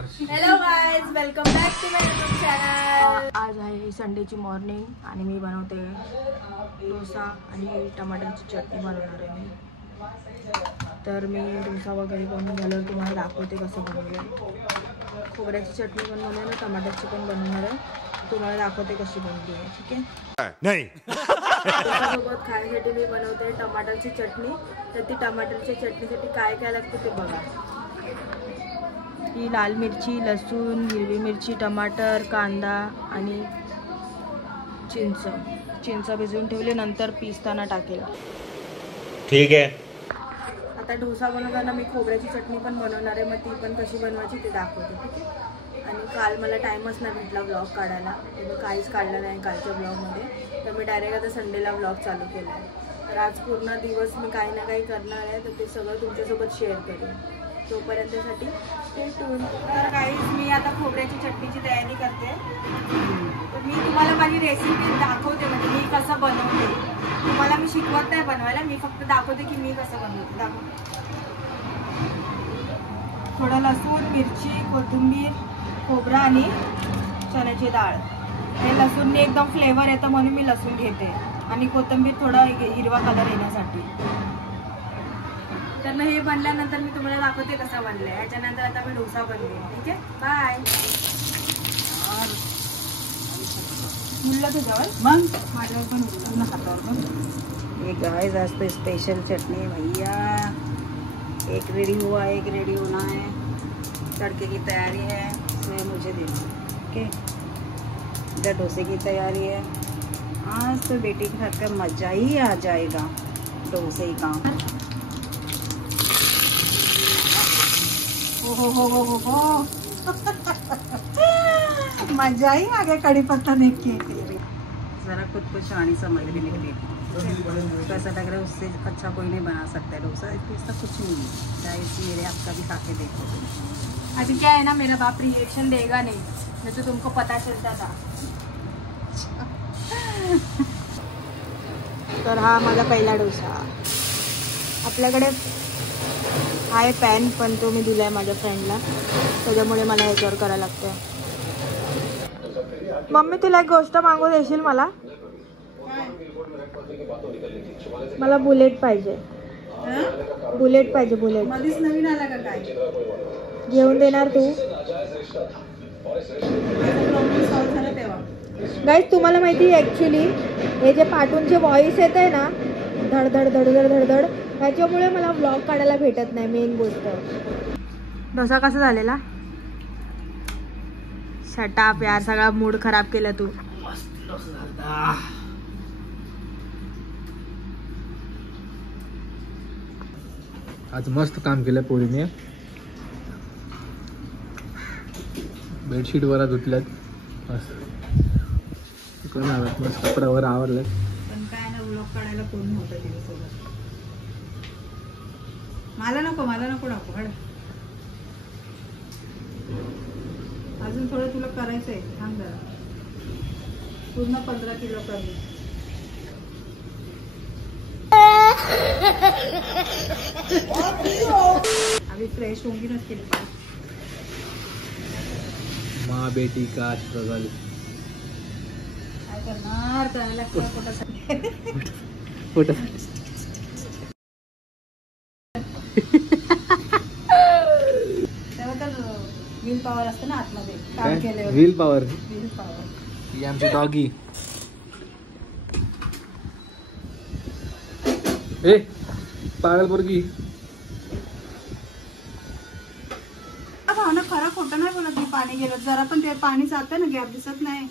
Hello guys, welcome back to my YouTube channel. आज आहे संडेची morning आणि मी बनवते डोसा आणि टमाटरची चटणी बनवणार आहे मी। तर मी डोसा वगैरे बनवून झाल्यावर तुम्हाला दाखवते कसं बनवलं। खोबऱ्याची चटणी पण बनवणार, टमाटरची पण बनवणार आहे, तुम्हाला दाखवते कशी बनवली आहे। ठीक आहे? नाही सोबत खाण्यासाठी मी बनवते टमाटरची चटणी। तर ती टमाटरच्या चटणीसाठी काय काय लागतं ते बघा। ही लाल मिरची, लसूण, हिरवी मिरची, टमाटर, कांदा आणि चिंच भिजवून ठेवले, नंतर पिसताना टाकेल। ठीक आहे। आता डोसा बनवताना मी खोबऱ्याची चटणी पण बनवणार आहे, मग ती पण कशी बनवायची ते दाखवते। ठीक आहे? आणि काल मला टाईमच नाही भेटला व्लॉग काढायला, मी काहीच काढलं नाही कालच्या व्लॉगमध्ये, तर मी डायरेक्ट आता संडेला व्लॉग चालू केला आहे। तर आज पूर्ण दिवस मी काही ना काही करणार आहे, तर ते सगळं तुमच्यासोबत शेअर करेन। तोपर्यंतसाठी स्टे ट्यून। तर गाईज, मी आता खोबऱ्याची चटणीची तयारी करते। तर मी तुम्हाला माझी रेसिपी दाखवते, म्हणजे मी कसं बनवते। तुम्हाला मी शिकवत नाही बनवायला, मी फक्त दाखवते की मी कसं बनवते। थोडं लसूण, मिरची, कोथिंबीर, खोबरं आणि चण्याची डाळ। हे लसूणने एकदम फ्लेवर येतं म्हणून मी लसूण घेते, आणि कोथिंबीर थोडा हिरवा कलर येण्यासाठी। तर मग हे बनल्यानंतर मी तुम्हाला दाखवते कसं बनलंय। ह्याच्यानंतर आता मी डोसा बनवेन। ठीक आहे, बाय। मुल्लं तुझ्यावर मग माझ्यावर पण मुल्लं हातावर पण। ये गाइस, आज तो स्पेशल चटनी भैया, एक रेडी हुआ एक रेडी होना है, तड़के की तैयारी है, तो मुझे देना। ओके, इधर डोसे की तैयारी है। आज तो बेटी के हाथ का मजा ही आ जाएगा डोसे का। हो मजा ही आ गया कड़ी पत्ता देख के। जरा खुद को शानी समझ भी निकली, कैसा लग रहा है, उससे अच्छा कोई नहीं बना सकता है डोसा, इसका कुछ नहीं है। गाइस, मेरे आपका भी खा के देखो। अभी क्या है ना, मेरा बाप रिएक्शन देगा नहीं तो तुमको पता चलता था। तर हा माझा पहिला डोसा। आपल्याकडे आहे पॅन, पण तो मी दिलाय माझ्या फ्रेंडला, त्याच्यामुळे मला ह्याच्यावर करायला लागतं। मम्मी, तुला एक गोष्ट मागू देशील मला? मला बुलेट पाहिजे, बुलेट पाहिजे, बुलेट। मध्येच नवीन आला का काय? घेऊन देणार तू? गाईज, तुम्हाला माहिती आहे ॲक्च्युली हे जे पाठूनचे व्हॉइस येत आहे ना, धडधड धडधड धडधड, त्याच्यामुळे मला व्लॉग काढायला भेटत नाही। मेन गोष्ट, डोसा कसा झालेला? शटाप यार, सगळा मूड खराब केला तू। आज मस्त काम केलं पोरीने, बेडशीट वर धुतल्यात, मस्त कपड्यावर आवरलं। पण काय ना, व्लॉग काढायला कोण नव्हतं तिच्यासोबत। मला नको हड, अजून थोडं तुला करायचं आहे, थांब जरा। पूर्ण 15 किलो कमी। अभी फ्रेश होंगी ना उसके लिए। माँ बेटी का स्ट्रगल। काय करणार, करायला फोटो तेव्हा तर व्हील पॉवर असतं ना आतमध्ये काम केल्यावर। Wheel power, wheel power. ही आमची डॉगी। ए पागल पोरगी, भावना खरं खोटं नाही बोलत मी। पाणी गेलं जरा पण ते पाणी जातं ना, गॅप दिसत नाही,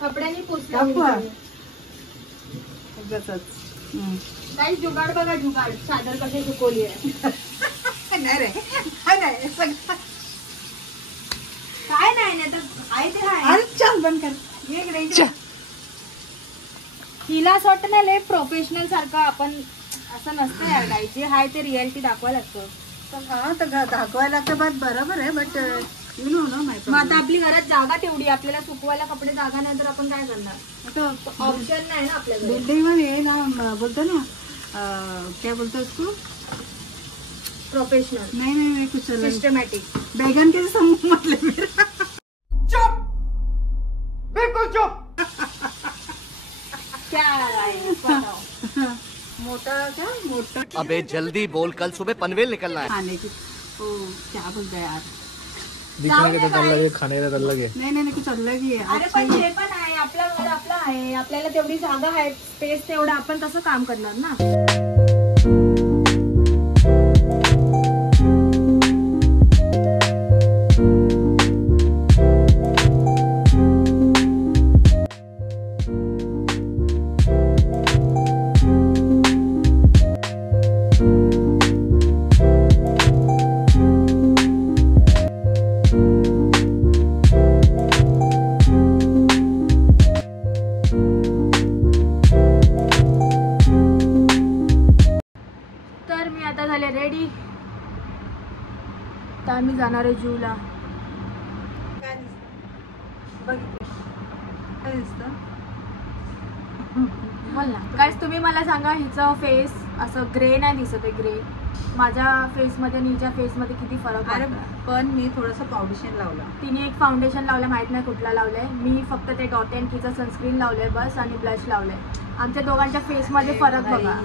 कपड्यांनी पोचला काही जुगाड बघा, जुगाड चादर कशी सुकवली आहे। नाही रे, नाही काय नाही तर आहे ते आहे। अरे चल बंद कर। तिला असं वाटतं ना, लय प्रोफेशनल सारखं आपण असं नसतं यार। गाई जे आहे ते रियालिटी दाखवायला लागतं। हा, तर दाखवायला लागतं, बट बरोबर आहे, बट यू नो ना माय। मग आता आपली घरात जागा तेवढी, आपल्याला सुकवायला कपडे जागा नाही तर आपण काय करणार? ऑप्शन नाही ना आपल्याकडे। बिल्डिंग मध्ये ना बोलतो ना, क्या बोलतो उसको, प्रोफेशनल, नहीं नहीं नहीं कुछ अलग। सिस्टमैटिक। बैगन के जैसा मुंह मत ले मेरा। चुप, बिल्कुल चुप। क्या है बताओ। मोटा क्या मोटा अबे जल्दी बोल, कल सुबह पनवेल निकलना है। खाने की ओ क्या बोल गया यार। दिखने का तो अलग है, खाने का तो अलग है। नहीं नहीं कुछ अलग ही है। अरे पण ते पण आहे, आपलं घर आपलं आहे, आपल्याला तेवढी जागा आहे, स्पेस तेवढं, आपण तसं काम करणार ना। तर मी आता झाले रेडी, तर आम्ही जाणार आहे जूला। बोल ना गाईस, तुम्ही मला सांगा हिचं फेस असं ग्रे नाही दिसत आहे, ग्रे माझ्या फेस मध्ये आणि हिच्या फेस मध्ये किती फरक अरे आहे। पण मी थोडंसं फाउंडेशन लावलं। तिने एक फाउंडेशन लावलं, माहित नाही कुठला लावलंय, मी फक्त ते डॉट अँड कीचं सनस्क्रीन लावलंय बस, आणि ब्लश लावलंय। आमच्या दोघांच्या फेस मध्ये फरक बघा।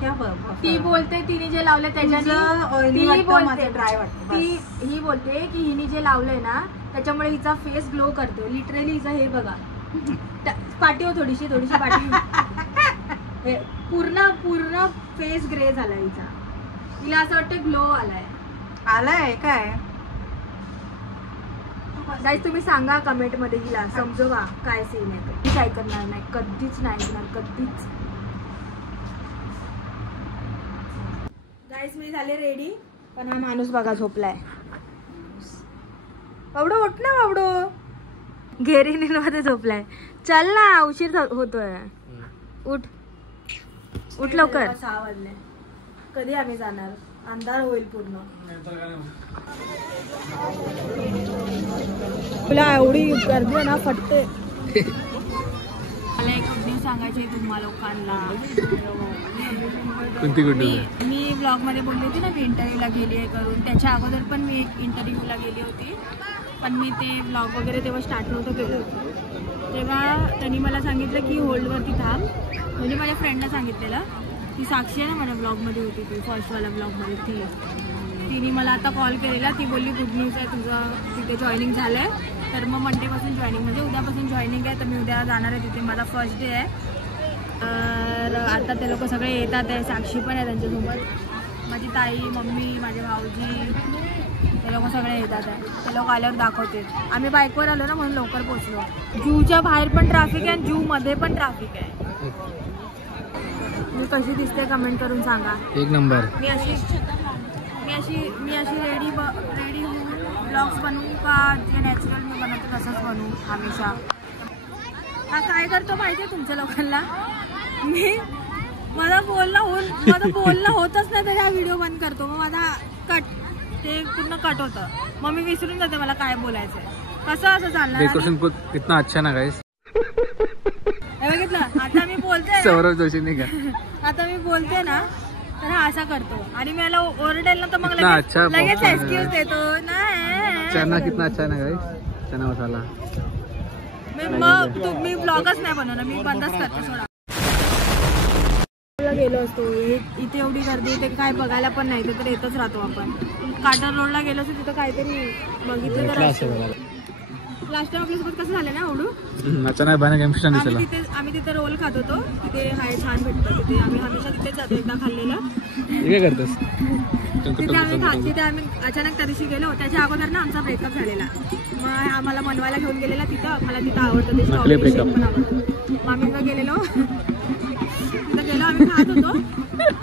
क्या फरक? ती बोलते तिने जे लावले त्याच्याने, ऑइली ती वाटतं, माझं बोलते ड्राय वाटतं बस। ही बोलते की हिने जे लावलंय ना त्याच्यामुळे हिचा फेस ग्लो करते। लिटरली हिचा हे बघा, पाठीवर थोडीशी पाठी, हे पूर्ण फेस ग्रे झाला हिचा। हिला असं वाटतं ग्लो आलाय। आलाय काय? गाईस तुम्ही सांगा कमेंट मध्ये हिला समजवा काय सीन आहे। कधीच काय करणार नाही, कधीच नाही ऐकणार, कधीच। गाईस मी झाले रेडी, पण हा माणूस बघा झोपलाय। बाबडो उठ ना, बाबडो घेरीन मध्ये झोपलाय। चल ना, उशीर होतोय, उठ उठ लवकर। 6 वाजले, कधी आम्ही जाणार, अंधार होईल पूर्ण। तुला एवढी गर्दी आहे ना, फटते। मला एक गुड न्यूज सांगायची आहे तुम्हा लोकांना। कोणती गुड मी ब्लॉग मध्ये बोलली होती ना, मी इंटरव्ह्यूला गेली आहे करून, त्याच्या अगोदर पण मी एक इंटरव्ह्यूला गेली होती, पण मी ते ब्लॉग वगैरे तेव्हा स्टार्ट नव्हतं केलं। तेव्हा त्यांनी मला सांगितलं की होल्डवरती थांब, म्हणजे माझ्या फ्रेंडला सांगितलेलं, ती साक्षी आहे ना माझ्या ब्लॉगमध्ये होती, ती फर्स्टवाल्या ब्लॉगमध्ये, तिने मला आता कॉल केलेला, ती बोलली गुड न्यूज आहे, तुझं तिथे जॉईनिंग झालं आहे। तर मग मंडेपासून जॉईनिंग, म्हणजे उद्यापासून जॉईनिंग आहे, तर मी उद्या जाणार आहे तिथे, माझा फर्स्ट डे आहे। तर आता ते लोक सगळे येतात आहे, साक्षी पण आहे त्यांच्यासोबत, माझी ताई, मम्मी, माझे भाऊजी, ते लोक सगळे येतात आहे। ते लोक आल्यावर दाखवते। आम्ही बाईकवर आलो ना म्हणून लवकर पोहोचलो। जूच्या बाहेर पण ट्रॅफिक आहे आणि जूमध्ये पण ट्रॅफिक आहे। मी कशी दिसते कमेंट करून सांगा। एक नंबर। मी अशी रेडी होऊन ब्लॉग्स बनवू का जे नॅचरल मी बनवते तसंच बनवू हमेशा? हा काय करतो माहिती आहे तुमच्या लोकांना, माझं बोलणं होतच नाही तर हा व्हिडिओ बंद करतो, मग माझा ते पूर्ण कट होतं, मग मी विसरून जाते मला काय बोलायचंय। कसं असं चालणार? डेकोरेशन इतना अच्छा ना गाइस, हे बघितलं, आता मी बोलते सौरभ जोशी ने का, आता मी बोलते ना तर हा असा करतो, आणि मी याला ओरडेल ना तर मग कितना अच्छा लगेच एक्सक्यूज देतो ना। चना कितना अच्छा है ना गाइस, चना मसाला। मग मी ब्लॉगच नाही बनवणार, मी बंदच करते सोडा। गेलो असतो, इथे एवढी गर्दी, इथे काय बघायला पण नाही, तर येतच राहतो आपण। काटर रोडला गेलो असतो, तिथं काहीतरी बघितलं तर। लास्ट टाइम आपल्यासोबत कसं झालं ना ओढू, अचानक बाहेर गेम स्टँड दिसला, आम्ही तिथे रोल खात होतो, तिथे हाय छान भेटतं, तिथे आम्ही हमेशा तिथेच जातो, एकदा खाल्लेलं। काय करतेस? तिथे आम्ही अचानक त्या दिवशी गेलो, त्याच्या अगोदर ना आमचा ब्रेकअप झालेला, मग आम्हाला मनवायला घेऊन गेलेला तिथं, मला तिथं आवडतं ते स्ट्रॉबेरी शेक पण आवडतं, मग आम्ही तिथं गेलो, आम्ही खात होतो,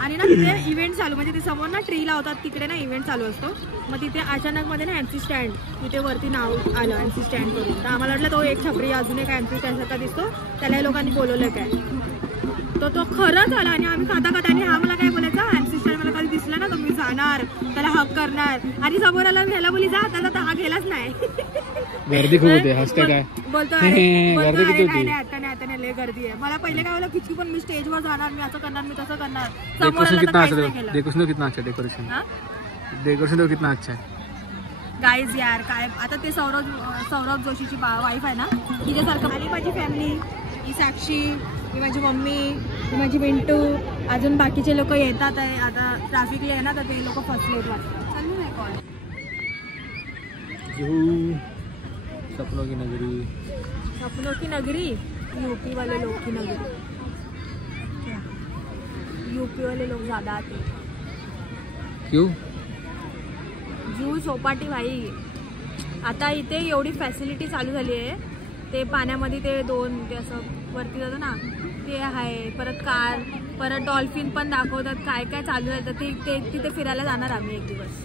आणि ना तिथे इव्हेंट चालू, म्हणजे ते समोर ना ट्री लावतात, तिकडे ना इव्हेंट चालू असतो, मग तिथे अचानक मध्ये ना एमसी स्टँड, तिथे वरती नाव आलं एमसी स्टँड करून, तर आम्हाला वाटलं तो एक छपरी अजून एक एमसी स्टँड सारखा दिसतो, त्याला लोकांनी बोलवलं काय, तो खरंच आला, आणि आम्ही खाता आणि हा मला काय बोलायचा, एमसी स्टँड मला कधी दिसला ना तर मी जाणार, त्याला हक करणार, आणि समोर आला ह्याला बोली जा, त्याला हा गेलाच नाही, गर्दी खूप होते, हसते काय बोलतो गर्दी किती होती? आता नाही लय गर्दी आहे. मला पहिले काय झालं किती पण मी स्टेजवर जाणार, मी असं करणार, मी तसं करणार. डेकोरेशन कितना अच्छा है, डेकोरेशन कितना अच्छा है, डेकोरेशन तो कितना अच्छा है. गाईज यार काय आता ते सौरभ जोशीची वाईफ आहे ना, तिच्यासारखं. आणि माझी फॅमिली, ही साक्षी, ही माझी मम्मी, ही माझी मिंटू, अजून बाकीचे लोक येतात आहे. आता ट्रॅफिकला आहे ना, तर ते लोक फसलेत वाटतं. चालू नाही कॉल. सपनों की नगरी, सपनों की नगरी, यूपी वाले लोग की नगरी. यूपी वाले लोग ज़्यादा आते. क्यों? जू चौपाटी भाई, आता इथे एवढी फॅसिलिटी चालू झाली आहे. ते पाण्यामध्ये ते ते असं वरती जातं ना, ते आहे. परत कार, परत डॉल्फिन पण दाखवतात. काय काय चालू आहे, तर ते तिथे फिरायला जाणार आम्ही एक दिवस.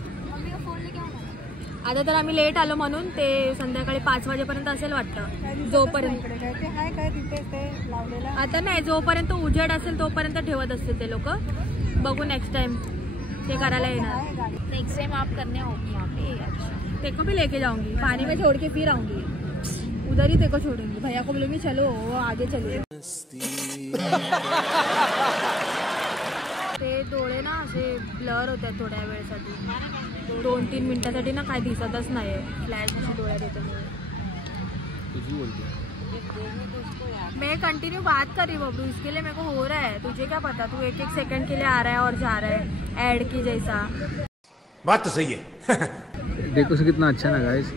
आता तर आम्ही लेट आलो म्हणून ते संध्याकाळी 5 वाजेपर्यंत असेल वाटतं. जोपर्यंत आता नाही, जोपर्यंत उजेड असेल तोपर्यंत ठेवत असतील ते लोक. बघू नेक्स्ट टाइम ते करायला येणार. नेक्स्ट टाइम आप करने होगी यहाँ पे. तेको भी लेके जाऊंगी, पानी में छोड़ के फिर आऊंगी. उधर ही तेको छोड़ूंगी. भैया को बोलूंगी चलो आगे चलो. ते डोळे ना असे ब्लर होतात थोड्या वेळेसाठी, 2-3 मिनिटासाठी ना काय दिसतच नाही. फ्लॅश अशी डोळ्यात येते. मैं कंटिन्यू बात कर रही हूँ बबलू, इसके लिए मेरे को हो रहा है. तुझे क्या पता, तू 1-1 सेकंड के लिए आ रहा है और जा रहा है ऐड की जैसा. बात तो सही है. डेकोरेशन कितना अच्छा है ना गाइस.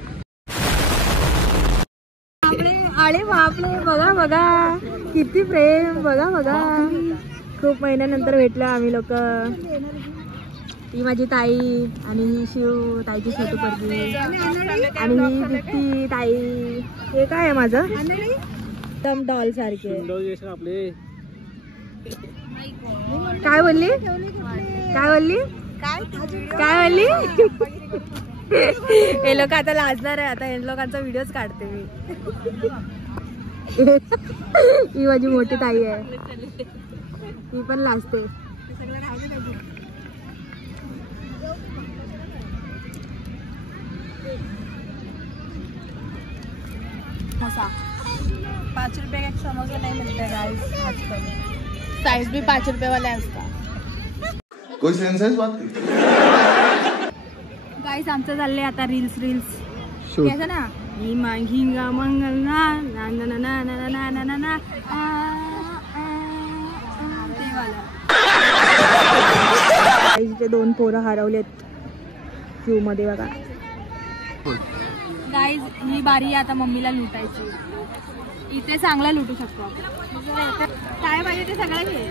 अरे बापरे, बघा बघा किती प्रेम, बघा बघा. खूप महिन्यानंतर भेटलो आम्ही लोक. ही माझी ताई आणि ही शिव ताईची छोटी पोरगी आणि ही दीप्ती ताई. हे काय आहे माझं एकदम डॉल सारखे. काय बोलली, काय बोलली, काय बोलली. हे लोक आता लाजणार आहे. आता हे लोकांचा व्हिडिओच काढते मी. ही माझी मोठी ताई आहे, ती पण लाजते. समोसा 5 रुपये का समोसा नहीं मिलता है आजकल. साइज भी 5 रुपये वाला है उसका. कोई सेंस है इस बात की? गाइस आमचं चाललंय आता रील्स कसं ना, ही मांगिंगा मंगल ना ना ना ना ना ना ना ना ना ना ते वाला. गाइसचे 2 पोरं हरवलेत क्यू मध्ये बघा. गाइस ही बारी आता मम्मीला लुटायची. इथे चांगला लुटू शकतो आपण. काय पाहिजे ते सगळं घे.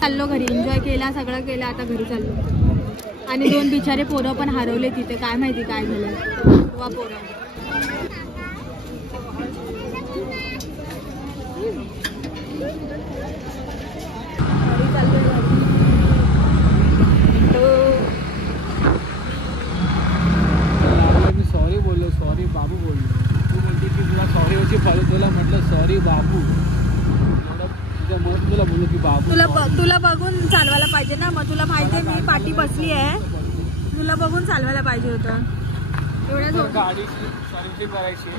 चाललो घरी, एन्जॉय केला, सगळं केलं. आता घरी चाललो. आणि 2 बिचारे पोरं पण हरवले तिथे. काय माहिती काय झालं. वा पोरं घरी चाललो. सॉरी बोललो, सॉरी बाबू बोललो. तू बोलते की तुला सॉरी होती फॉलो केला, म्हटलं सॉरी बाबू. तुला बोललो की बाबू. तुला बघून चालवायला पाहिजे ना. मग तुला माहिती आहे मी पाठी बसली आहे, तुला बघून चालवायला पाहिजे होतं. एवढ्या गाडीची सर्व्हिसिंग करायची,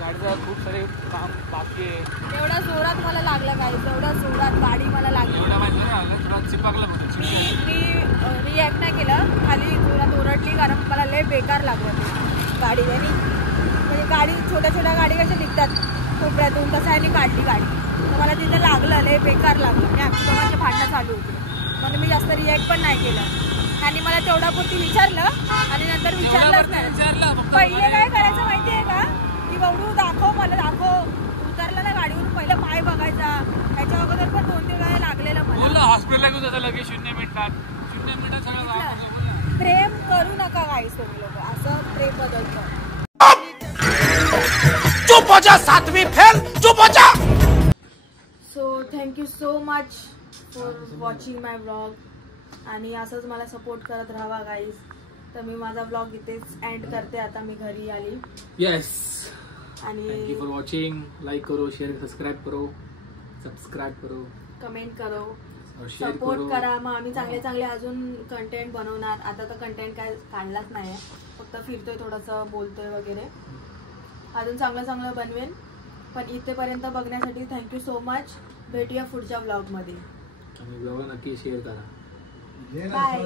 गाडीचा खूप सारे काम बाकी आहे. एवढ्या जोरात मला लागलं काय, एवढ्या जोरात गाडी मला लागली. मी रिॲक्ट नाही केलं, खाली जोरात ओरडली कारण मला लय बेकार लागलं गाडी. आणि म्हणजे गाडी छोट्या छोट्या गाडी कशा निघतात कोपऱ्यातून, तसं आहे काढली गाडी. तर मला तिथं लागलं, लय बेकार लागलं. आणि आमची दोघांचे भांडणं चालू होते म्हणून मी जास्त रिॲक्ट पण नाही केलं. आणि मला तेवढा पुरती विचारलं आणि नंतर विचारलंच नाही. पहिले काय करायचं माहिती आहे का, की बबडू दाखव, मला दाखव. उतरलं ना गाडीवरून पहिलं पाय बघायचा. ह्याच्या अगोदर पण 2-3 वेळा लागलेलं मला. हॉस्पिटलला घेऊन जातं लगेच 0 मिनिटात सगळं. प्रेम करू नका गाईस तुम्ही लोक, असं प्रेम बदलतं. चुप हो जा सातवीं फेल, चुप हो जा. So thank you so much for watching my vlog. आणि असंच मला सपोर्ट करत राहावा गाईज. तर मी माझा व्लॉग इथेच एंड करते. आता मी घरी आली. येस. आणि thank you for watching. Like करो, शेयर, सब्सक्राइब करो, कमेंट करो. सपोर्ट करा. मग आम्ही चांगले चांगले अजून कंटेंट बनवणार. आता तर कंटेंट काय काढलाच नाही आहे, फक्त फिरतोय थोडंसं, बोलतोय वगैरे. अजून चांगलं चांगलं बनवेन. पण इथेपर्यंत बघण्यासाठी थँक्यू सो मच. भेटूया पुढच्या ब्लॉगमध्ये. आणि ब्लॉग नक्की शेअर करा. बाय.